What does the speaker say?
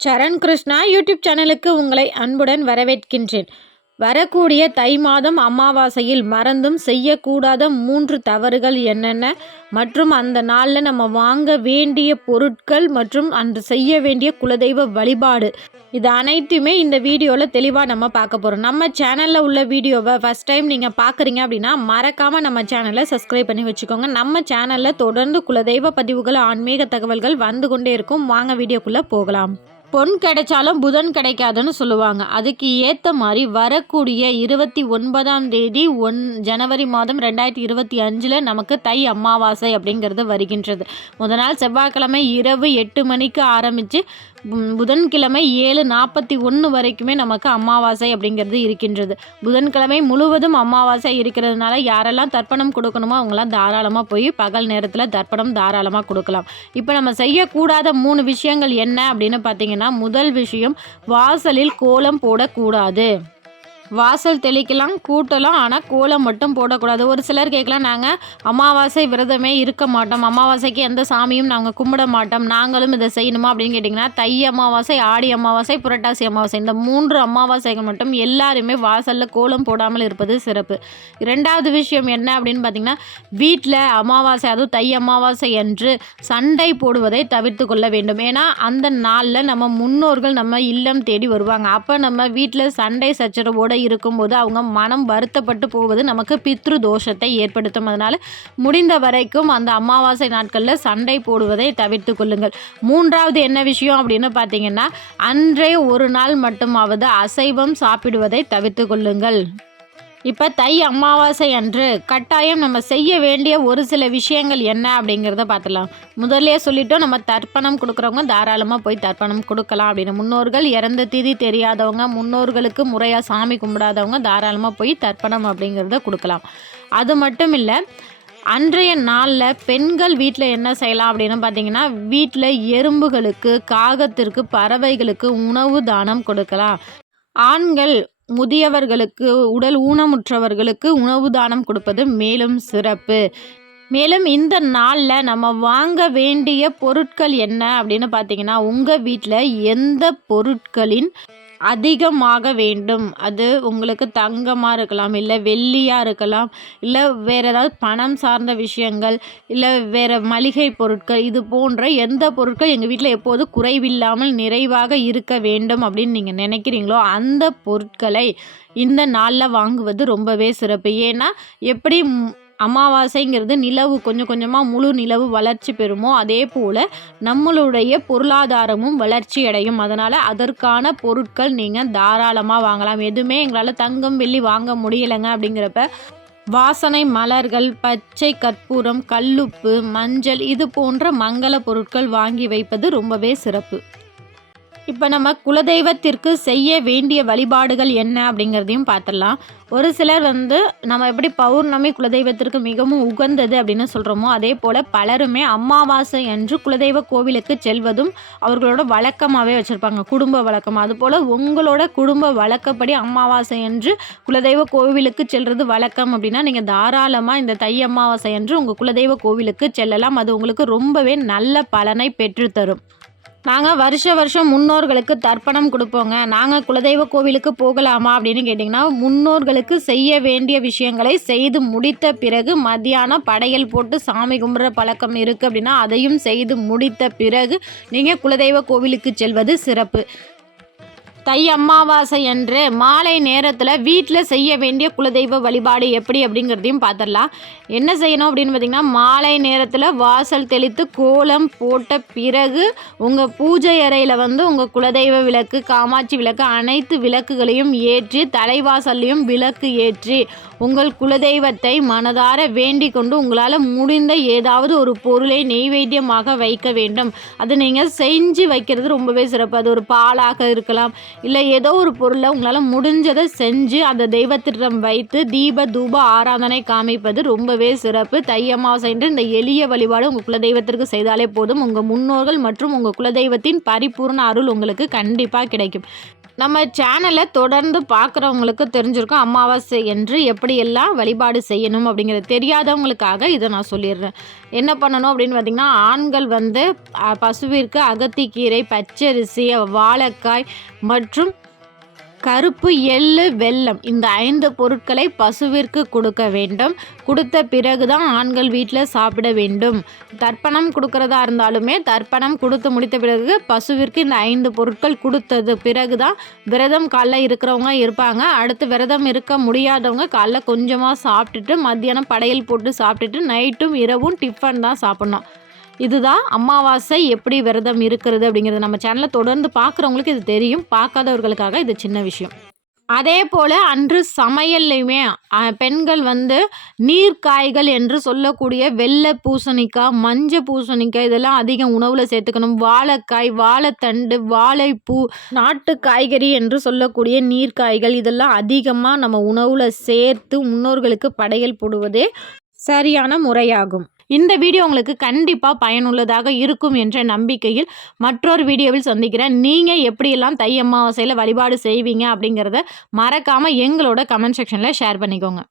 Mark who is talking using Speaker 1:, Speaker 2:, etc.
Speaker 1: சரண் Krishna YouTube சேனலுக்கு உங்களை அன்புடன் வரவேற்கின்றேன். வரக்கூடிய தை மாதம் அமாவாசையில் மறந்தும் செய்யக்கூடாத மூன்று தவறுகள் என்னென்ன? மற்றும் அந்த நாளில் நம்ம வாங்க வேண்டிய பொருட்கள் மற்றும் அன்று செய்ய வேண்டிய குலதெய்வ வழிபாடு. இது அனைத்துமே இந்த வீடியோவில் தெளிவாக நம்ம பார்க்க போகிறோம் நம்ம சேனலில் உள்ள வீடியோவை ஃபஸ்ட் டைம் நீங்கள் பார்க்குறீங்க அப்படின்னா மறக்காமல் நம்ம சேனலை சப்ஸ்கிரைப் பண்ணி வச்சுக்கோங்க. நம்ம சேனலில் தொடர்ந்து குலதெய்வ பதிவுகள் ஆன்மீக தகவல்கள் வந்து கொண்டே இருக்கும். வாங்க வீடியோக்குள்ளே போகலாம். பொன் கிடைச்சாலும் புதன் கிடைக்காதுன்னு சொல்லுவாங்க. அதுக்கு ஏற்ற மாதிரி வரக்கூடிய இருபத்தி ஒன்பதாம் தேதி ஒன் ஜனவரி மாதம் ரெண்டாயிரத்தி இருபத்தி அஞ்சில் நமக்கு தை அமாவாசை அப்படிங்கிறது வருகின்றது. முதல் நாள் செவ்வாய்க்கிழமை இரவு எட்டு மணிக்கு ஆரம்பித்து புதன்கிழமை ஏழு நாற்பத்தி ஒன்று வரைக்குமே நமக்கு அமாவாசை அப்படிங்கிறது இருக்கின்றது. புதன்கிழமை முழுவதும் அமாவாசை இருக்கிறதுனால யாரெல்லாம் தர்ப்பணம் கொடுக்கணுமோ அவங்களாம் தாராளமாக போய் பகல் நேரத்தில் தர்ப்பணம் தாராளமாக கொடுக்கலாம். இப்போ நம்ம செய்யக்கூடாத மூணு விஷயங்கள் என்ன அப்படின்னு பார்த்தீங்கன்னா முதல் விஷயம் வாசலில் கோலம் போடக்கூடாது. வாசல் தெளிக்கலாம் கூட்டலாம் ஆனால் கோலம் மட்டும் போடக்கூடாது. ஒரு சிலர் கேட்கலாம் நாங்கள் அமாவாசை விரதமே இருக்க மாட்டோம். அமாவாசைக்கு எந்த சாமியும் நாங்கள் கும்பிட மாட்டோம். நாங்களும் இதை செய்யணுமா? அப்படின்னு கேட்டிங்கன்னா தை அமாவாசை ஆடி அமாவாசை புரட்டாசி அமாவாசை. இந்த மூன்று அமாவாசைகள் மட்டும் எல்லாருமே வாசலில் கோலம் போடாமல் இருப்பது சிறப்பு. இரண்டாவது விஷயம் என்ன அப்படின்னு பார்த்தீங்கன்னா வீட்டில் அமாவாசை அதுவும் தை அமாவாசை என்று சண்டை போடுவதை தவிர்த்து கொள்ள வேண்டும். ஏன்னா அந்த நாளில் நம்ம முன்னோர்கள் நம்ம இல்லம் தேடி வருவாங்க. அப்போ நம்ம வீட்டில் சண்டை சச்சரவோடு இருக்கும்போது அவங்க மனம் வருத்தப்பட்டு போவது நமக்கு பித்ரு தோஷத்தை ஏற்படுத்தும். அதனால் முடிந்த வரைக்கும் அந்த அமாவாசை நாட்களில் சண்டை போடுவதை தவிர்த்து கொள்ளுங்கள். மூன்றாவது என்ன விஷயம் அப்படின்னு பார்த்தீங்கன்னா அன்றே ஒரு நாள் மட்டுமாவது அசைவம் சாப்பிடுவதை தவிர்த்து கொள்ளுங்கள். இப்போ தை அமாவாசை அன்று கட்டாயம் நம்ம செய்ய வேண்டிய ஒரு சில விஷயங்கள் என்ன அப்படிங்கிறத பார்த்துலாம் முதல்ல சொல்லிட்டோம் நம்ம தர்ப்பணம் கொடுக்குறவங்க தாராளமாக போய் தர்ப்பணம் கொடுக்கலாம் அப்படின்னு. முன்னோர்கள் இறந்த திதி தெரியாதவங்க முன்னோர்களுக்கு முறையாக சாமி கும்பிடாதவங்க தாராளமாக போய் தர்ப்பணம் அப்படிங்கிறத கொடுக்கலாம். அது மட்டும் இல்லை அன்றைய நாளில் பெண்கள் வீட்டில் என்ன செய்யலாம் அப்படின்னு பார்த்தீங்கன்னா வீட்டில் எறும்புகளுக்கு காகத்திற்கு பறவைகளுக்கு உணவு தானம் கொடுக்கலாம். ஆண்கள் முதியவர்களுக்கு உடல் ஊனமுற்றவர்களுக்கு உணவு தானம் கொடுப்பது மேலும் சிறப்பு. மேலும் இந்த நாளில் நம்ம வாங்க வேண்டிய பொருட்கள் என்ன அப்படின்னு பார்த்தீங்கன்னா உங்கள் வீட்டில் எந்த பொருட்களின் அதிகமாக வேண்டும். அது உங்களுக்கு தங்கமாக இருக்கலாம் இல்லை வெள்ளியாக இருக்கலாம் இல்லை வேறு ஏதாவது பணம் சார்ந்த விஷயங்கள் இல்லை வேறு மளிகை பொருட்கள் இது போன்ற எந்த பொருட்கள் எங்கள் வீட்டில் எப்போது குறைவில்லாமல் நிறைவாக இருக்க வேண்டும் அப்படின்னு நீங்கள் நினைக்கிறீங்களோ அந்த பொருட்களை இந்த நாளில் வாங்குவது ரொம்பவே சிறப்பு. ஏன்னா எப்படி அமாவாசைங்கிறது நிலவு கொஞ்சம் கொஞ்சமாக முழு நிலவு வளர்ச்சி பெறுமோ அதே போல் நம்மளுடைய பொருளாதாரமும் வளர்ச்சி அடையும். அதனால் அதற்கான பொருட்கள் நீங்கள் தாராளமாக வாங்கலாம். எதுவுமே எங்களால் தங்கம் வெள்ளி வாங்க முடியலைங்க அப்படிங்கிறப்ப வாசனை மலர்கள் பச்சை கற்பூரம் கல்லுப்பு மஞ்சள் இது போன்ற மங்கள பொருட்கள் வாங்கி வைப்பது ரொம்பவே சிறப்பு. இப்போ நம்ம குலதெய்வத்திற்கு செய்ய வேண்டிய வழிபாடுகள் என்ன அப்படிங்கிறதையும் பார்த்துடலாம். ஒரு சிலர் வந்து நம்ம எப்படி பௌர்ணமி குலதெய்வத்திற்கு மிகவும் உகந்தது அப்படின்னு சொல்கிறோமோ அதே போல் பலருமே அமாவாசை என்று குலதெய்வ கோவிலுக்கு செல்வதும் அவர்களோட வழக்கமாகவே வச்சுருப்பாங்க. குடும்ப வழக்கம். அதுபோல் உங்களோட குடும்ப வழக்கப்படி அமாவாசை அன்று குலதெய்வ கோவிலுக்கு செல்வது வழக்கம் அப்படின்னா நீங்கள் தாராளமாக இந்த தை அமாவாசை என்று உங்கள் குலதெய்வ கோவிலுக்கு செல்லலாம். அது உங்களுக்கு ரொம்பவே நல்ல பலனை பெற்றுத்தரும். நாங்கள் வருஷ வருஷம் முன்னோர்களுக்கு தர்ப்பணம் கொடுப்போங்க. நாங்கள் குலதெய்வ கோவிலுக்கு போகலாமா அப்படின்னு கேட்டிங்கன்னா முன்னோர்களுக்கு செய்ய வேண்டிய விஷயங்களை செய்து முடித்த பிறகு மத்தியானம் படையல் போட்டு சாமி கும்பிட்ற பழக்கம் இருக்குது அப்படின்னா அதையும் செய்து முடித்த பிறகு நீங்கள் குலதெய்வ கோவிலுக்கு செல்வது சிறப்பு. தை அமாவாசை என்று மாலை நேரத்தில் வீட்டில் செய்ய வேண்டிய குலதெய்வ வழிபாடு எப்படி அப்படிங்கிறதையும் பார்த்துடலாம் என்ன செய்யணும் அப்படின்னு பார்த்திங்கன்னா மாலை நேரத்தில் வாசல் தெளித்து கோலம் போட்ட பிறகு உங்கள் பூஜை அறையில் வந்து உங்கள் குலதெய்வ விளக்கு காமாட்சி விளக்கு அனைத்து விளக்குகளையும் ஏற்றி தலைவாசல்லையும் விளக்கு ஏற்றி உங்கள் குலதெய்வத்தை மனதார வேண்டிக் கொண்டு உங்களால் முடிந்த ஏதாவது ஒரு பொருளை நெய்வேத்தியமாக வைக்க வேண்டும். அது நீங்கள் செஞ்சு வைக்கிறது ரொம்பவே சிறப்பு. அது ஒரு பாலாக இருக்கலாம். இல்லை ஏதோ ஒரு பொருளை உங்களால் முடிஞ்சதை செஞ்சு அந்த தெய்வத்திடம் வைத்து தீப தூப ஆராதனை காமிப்பது ரொம்பவே சிறப்பு. தை அமாவாசை என்று இந்த எளிய வழிபாடு உங்கள் குலதெய்வத்திற்கு செய்தாலே போதும். உங்கள் முன்னோர்கள் மற்றும் உங்கள் குலதெய்வத்தின் பரிபூர்ண அருள் உங்களுக்கு கண்டிப்பாக கிடைக்கும். நம்ம சேனலை தொடர்ந்து பார்க்குறவங்களுக்கு தெரிஞ்சிருக்கும் அமாவாசை என்று எப்படியெல்லாம் வழிபாடு செய்யணும் அப்படிங்கிறது. தெரியாதவங்களுக்காக இதை நான் சொல்லிடுறேன். என்ன பண்ணணும் அப்படின்னு பார்த்திங்கன்னா ஆண்கள் வந்து பசுவிற்கு அகத்திக்கீரை பச்சரிசி வாழைக்காய் மற்றும் கருப்பு எள்ளு வெல்லம் இந்த ஐந்து பொருட்களை பசுவிற்கு கொடுக்க வேண்டும். கொடுத்த பிறகு தான் ஆண்கள் வீட்டில் சாப்பிட வேண்டும். தர்ப்பணம் கொடுக்கறதா இருந்தாலுமே தர்ப்பணம் கொடுத்து முடித்த பிறகு பசுவிற்கு இந்த ஐந்து பொருட்கள் கொடுத்தது. பிறகு தான் விரதம் காலைல இருக்கிறவங்க இருப்பாங்க. அடுத்து விரதம் இருக்க முடியாதவங்க காலைல கொஞ்சமாக சாப்பிட்டுட்டு மத்தியானம் படையல் போட்டு சாப்பிட்டுட்டு நைட்டும் இரவும் டிஃபன் தான் சாப்பிட்ணும். இதுதான் அமாவாசை எப்படி விரதம் இருக்கிறது அப்படிங்கிறது நம்ம சேனலை தொடர்ந்து பார்க்குறவங்களுக்கு இது தெரியும். பார்க்காதவர்களுக்காக இது சின்ன விஷயம். அதே போல் அன்று சமையல்லையுமே பெண்கள் வந்து நீர்க்காய்கள் என்று சொல்லக்கூடிய வெள்ளை பூசணிக்காய் மஞ்சள் பூசணிக்காய் இதெல்லாம் அதிகம் உணவில் சேர்த்துக்கணும். வாழைக்காய் வாழைத்தண்டு வாழைப்பூ நாட்டு காய்கறி என்று சொல்லக்கூடிய நீர்க்காய்கள் இதெல்லாம் அதிகமாக நம்ம உணவில் சேர்த்து முன்னோர்களுக்கு படையல் போடுவதே சரியான முறையாகும். இந்த வீடியோ உங்களுக்கு கண்டிப்பாக பயனுள்ளதாக இருக்கும் என்ற நம்பிக்கையில் மற்றொரு வீடியோவில் சந்திக்கிறேன். நீங்கள் எப்படியெல்லாம் தை அமாவாசையில் வழிபாடு செய்வீங்க அப்படிங்கிறத மறக்காமல் எங்களோட கமெண்ட் செக்ஷனில் ஷேர் பண்ணிக்கோங்க.